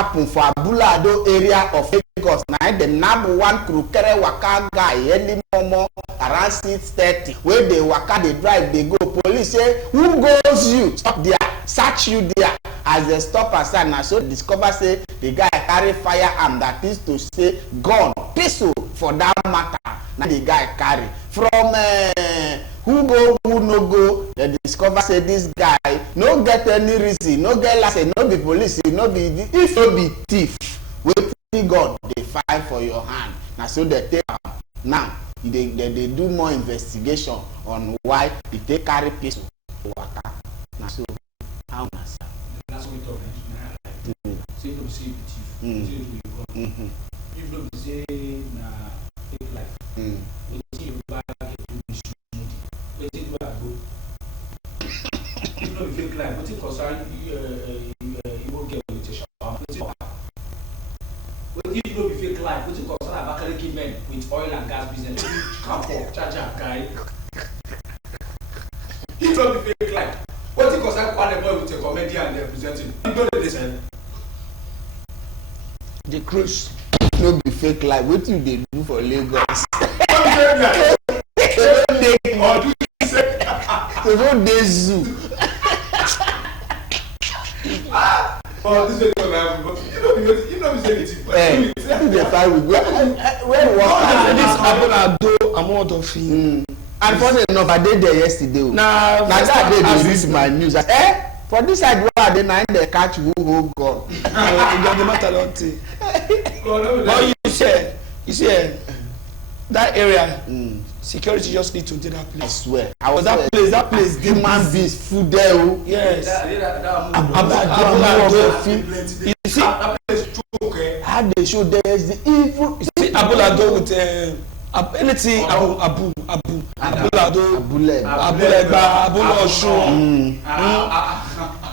happen for Abulado area of Lagos. Now the number one Krukere waka guy early momo around 6:30. Where they waka, they drive, they go. Police say, who goes you? Stop there, search you there. As they stop aside, now so discover say the guy carry firearm, that is to say gun, pistol for that matter. Now the guy carry from who go who no go. They discover say this guy no get any reason, no get license, no be police, no be if no be thief. Wetin gun dey find for your hand. Now so they take am. Now they do more investigation on why they take carry pistol waka. Now so how na sir? That's what we talk now. Say no be say you be thief. Say you be gun. If no be say na take life. Wetin you buy get you be smoothie. Wetin you buy go. If no be fake life, wetin concern you won't get with your shop. Wetin if no be fake life, wetin concern Abakaliki men with oil and gas business. You come for charger guy. If no be fake life. What you concern one boy with a comedian and representing? You don't listen. The cruise no be fake life. What you dey do for Lagos? So don't dey zoo. Oh, this way you know me say it. The fight we go. Where work? This Abulado amount of fee. And funny enough, I did there yesterday. Now that day they read my news. For this side where they now they catch who gun. It doesn't matter don't think. But you see, that area, security just need to do that place. I swear. That place, human beings food there. Yes. You see, how they show there is the evil. You see, Abulado with anything Abulado, Abulegba,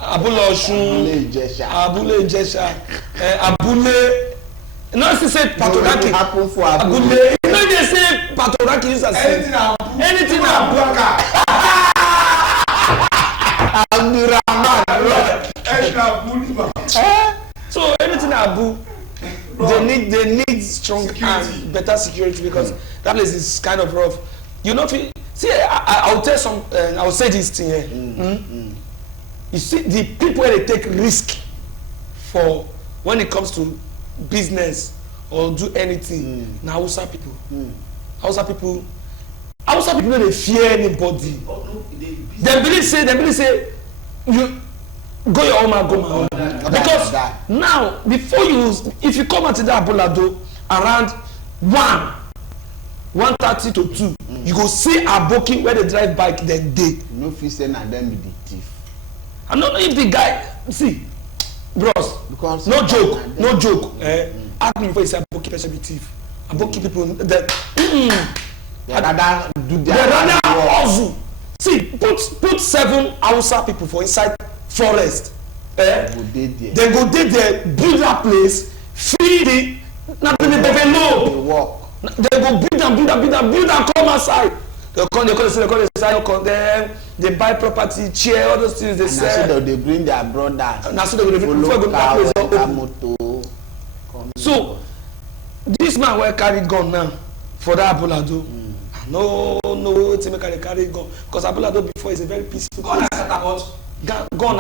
Abule Ijesha, Abule. No, she said Patoraki. Abule. You know they say Patoraki is a sin. Anything Abuaka. So anything Abu. They need strong security. And better security because that place is kind of rough. You know, see, I'll tell some. I'll say this thing here. You see, the people where they take risk for when it comes to business or do anything. Now, Hausa people, Hausa people, they fear anybody. They believe say you. Go your own man, go my own. Because now, before if you come out to the Abulado around 1:30 to 2, you go see Aboki where they drive bike then day. No fit say na them be the thief. I don't know if the guy see, bros. Because no joke. Ask me before you say Aboki person be thief. Aboki people that they rather do their hustle. See, put 7 Hausa people for inside forest. They go there, build that place, feed it. Now they develop. They go build and come outside. They buy property, chair, all those things they sell. So they bring their brothers. Now so they go so this man will carry gun now for that Abulado. No, it's a carry gun because Abulado before is a very peaceful place. Gone.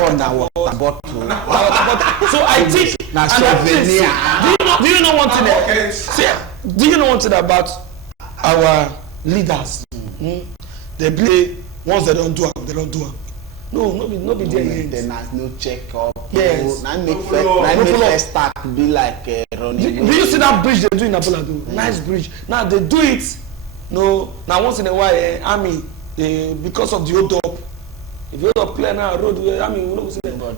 So I think do you know one thing? Do you know one thing about our leaders? They play once they don't do it, they don't do it. No be there. Then there's no check up. Yes. Now make first start be like running. Do you see that bridge they do in Abulado? Nice bridge. Now they do it. No, now once in a while, army because of the hold up. If you don't play now road, I mean,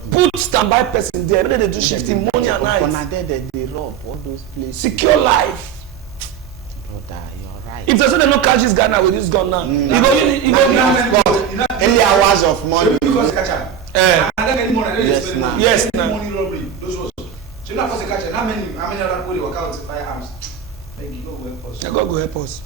put standby person there. They do shifting money and night. They rob all those places. Secure life. Brother, you're right. If they say they don't catch this guy now with this gun now, you go early hours of morning. Because catch him. And then money. Yes, money robbery. Those was. So you not supposed to catch him. How many other people work out with firearms? Thank you. God go help us. God go help us.